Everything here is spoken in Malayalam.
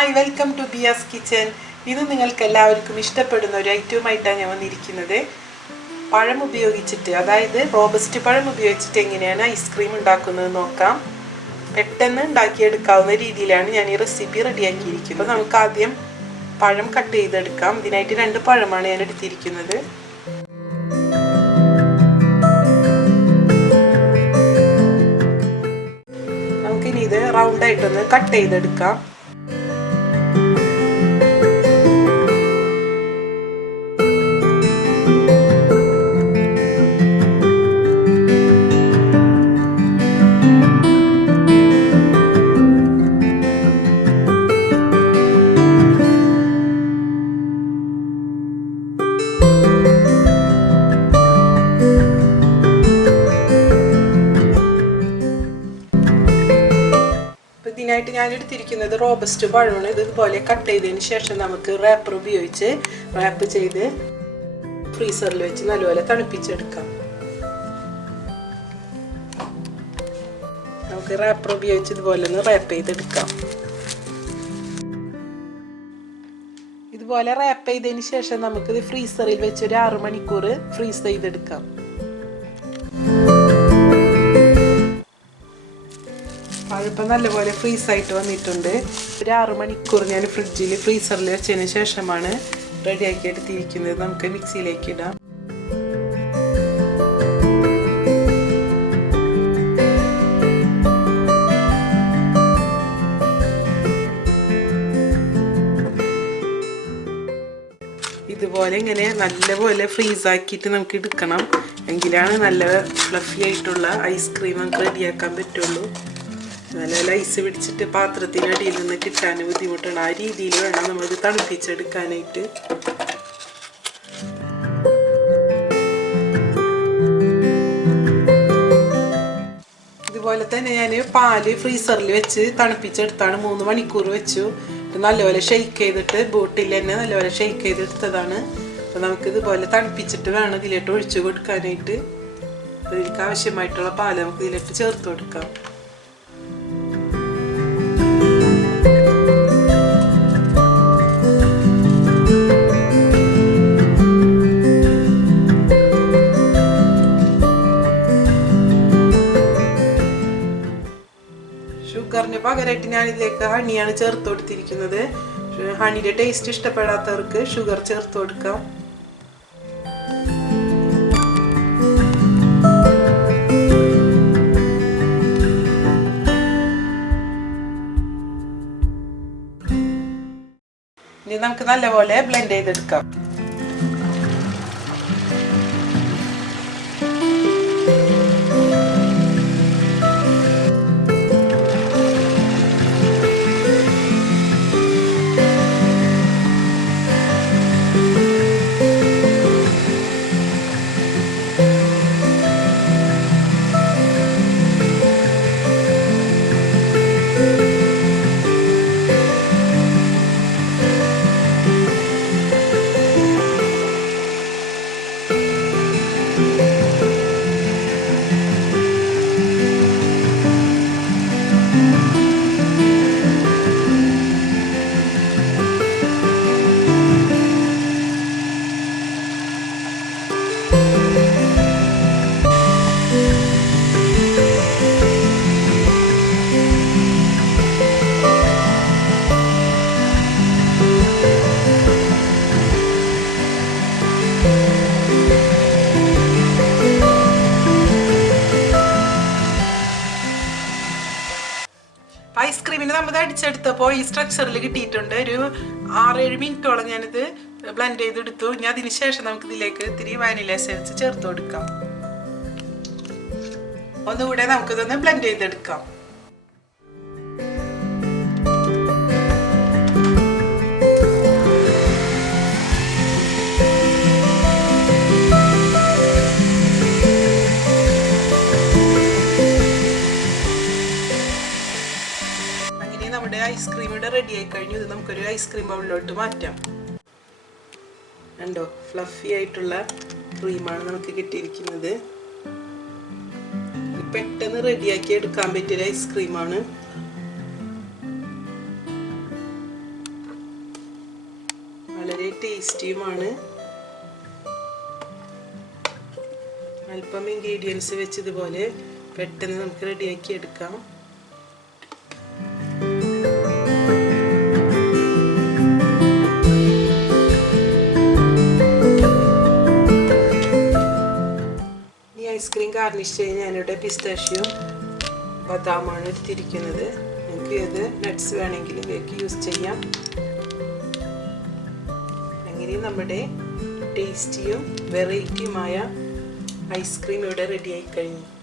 ഹായ് വെൽക്കം ടു ബിയാസ് കിച്ചൻ. ഇത് നിങ്ങൾക്ക് എല്ലാവർക്കും ഇഷ്ടപ്പെടുന്ന ഒരു ഐറ്റവുമായിട്ടാണ് ഞാൻ വന്നിരിക്കുന്നത്. പഴം ഉപയോഗിച്ചിട്ട്, അതായത് റോബസ്റ്റ് പഴം ഉപയോഗിച്ചിട്ട് എങ്ങനെയാണ് ഐസ്ക്രീം ഉണ്ടാക്കുന്നത് നോക്കാം. പെട്ടെന്ന് ഉണ്ടാക്കിയെടുക്കാവുന്ന രീതിയിലാണ് ഞാൻ ഈ റെസിപ്പി റെഡിയാക്കിയിരിക്കുന്നത്. അപ്പോൾ നമുക്ക് ആദ്യം പഴം കട്ട് ചെയ്തെടുക്കാം. ഇതിനായിട്ട് 2 പഴമാണ് ഞാൻ എടുത്തിരിക്കുന്നത്. നമുക്കിനി ഇത് റൗണ്ടായിട്ടൊന്ന് കട്ട് ചെയ്തെടുക്കാം. ഇതിനായിട്ട് ഞാൻ എടുത്തിരിക്കുന്നത് റോബസ്റ്റ് പഴമാണ്. ഇതുപോലെ കട്ട് ചെയ്തതിന് ശേഷം നമുക്ക് റാപ്പർ ഉപയോഗിച്ച് റാപ്പ് ചെയ്ത് ഫ്രീസറിൽ വെച്ച് നല്ലപോലെ തണുപ്പിച്ചെടുക്കാം. നമുക്ക് റാപ്പർ ഉപയോഗിച്ച് ഇതുപോലെ ഒന്ന് റാപ്പ് ചെയ്തെടുക്കാം. ഇതുപോലെ റാപ്പ് ചെയ്തതിന് ശേഷം നമുക്കിത് ഫ്രീസറിൽ വെച്ച് ഒരു 6 മണിക്കൂർ ഫ്രീസ് ചെയ്തെടുക്കാം. പഴപ്പം നല്ലപോലെ ഫ്രീസായിട്ട് വന്നിട്ടുണ്ട്. ഒരു 6 മണിക്കൂർ ഞാൻ ഫ്രീസറിൽ വെച്ചതിന് ശേഷമാണ് റെഡിയാക്കി എടുത്തിരിക്കുന്നത്. നമുക്ക് മിക്സിയിലേക്ക് ഇടാം. ഇതുപോലെ ഇങ്ങനെ നല്ലപോലെ ഫ്രീസാക്കിയിട്ട് നമുക്ക് എടുക്കണം. എങ്കിലാണ് നല്ല ഫ്ലഫി ആയിട്ടുള്ള ഐസ്ക്രീം നമുക്ക് റെഡിയാക്കാൻ പറ്റുള്ളൂ. നല്ല ഐസ് പിടിച്ചിട്ട് പാത്രത്തിനടിയിൽ നിന്ന് കിട്ടാൻ ബുദ്ധിമുട്ടാണ്. ആ രീതിയിൽ വേണം നമ്മളിത് തണുപ്പിച്ചെടുക്കാനായിട്ട്. ഇതുപോലെ തന്നെ ഞാൻ പാല് ഫ്രീസറിൽ വെച്ച് തണുപ്പിച്ചെടുത്താണ്. 3 മണിക്കൂർ വെച്ചു. നല്ലപോലെ ഷെയ്ക്ക് ചെയ്തിട്ട് ബോട്ടിൽ തന്നെ നല്ലപോലെ ഷെയ്ക്ക് ചെയ്തെടുത്തതാണ്. അപ്പോൾ നമുക്കിതുപോലെ തണുപ്പിച്ചിട്ട് വേണം ഇതിലോട്ട് ഒഴിച്ചു കൊടുക്കാനായിട്ട്. അപ്പോൾ ഇതിലേക്ക് ആവശ്യമായിട്ടുള്ള പാല് നമുക്ക് ഇതിലോട്ട് ചേർത്ത് കൊടുക്കാം. ഷുഗറിന് പകരമായിട്ട് ഞാൻ ഇതിലേക്ക് ഹണിയാണ് ചേർത്ത് കൊടുത്തിരിക്കുന്നത്. ഹണിയുടെ ടേസ്റ്റ് ഇഷ്ടപ്പെടാത്തവർക്ക് ഷുഗർ ചേർത്ത് കൊടുക്കാം. ഇനി നമുക്ക് നല്ലപോലെ ബ്ലെൻഡ് ചെയ്തെടുക്കാം. ഐസ്ക്രീമിന് നമ്മൾ അടിച്ചെടുത്തപ്പോൾ ഈ സ്ട്രക്ചറിൽ കിട്ടിയിട്ടുണ്ട്. ഒരു 6-7 മിനിറ്റോളം ഞാനിത് ബ്ലെൻഡ് ചെയ്തെടുത്തു. ഇനി അതിന് ശേഷം നമുക്ക് ഇതിലേക്ക് ഇത്തിരി വാനില എസൻസ് ചേർത്ത് കൊടുക്കാം. ഒന്നുകൂടെ നമുക്കിതൊന്ന് ബ്ലെൻഡ് ചെയ്തെടുക്കാം. നമ്മുടെ ഐസ്ക്രീം ഇവിടെ റെഡി ആയി കഴിഞ്ഞു. ഇത് നമുക്കൊരു ഐസ്ക്രീം ബൗളിലോട്ട് മാറ്റാം. കണ്ടോ, ഫ്ലഫി ആയിട്ടുള്ള ക്രീമാണ് നമുക്ക് കിട്ടിയിരിക്കുന്നത്. പെട്ടെന്ന് റെഡിയാക്കി എടുക്കാൻ പറ്റിയ ഐസ്ക്രീമാണ്. ടേസ്റ്റിയുമാണ്. അല്പം ഇൻഗ്രീഡിയൻസ് വെച്ചതുപോലെ പെട്ടെന്ന് നമുക്ക് റെഡിയാക്കി എടുക്കാം. ഈ ഐസ്ക്രീം ഗാർണിഷ് ചെയ്യാൻ ഞാനിവിടെ പിസ്താഷ്യോ ബദാമാണ് എടുത്തിരിക്കുന്നത്. നിങ്ങൾക്ക് ഏത് നട്ട്സ് വേണമെങ്കിലും ഇവയ്ക്ക് യൂസ് ചെയ്യാം. അങ്ങനെ നമ്മുടെ ടേസ്റ്റിയും വെറൈറ്റിയുമായ ഐസ്ക്രീം ഇവിടെ റെഡിയായി കഴിഞ്ഞു.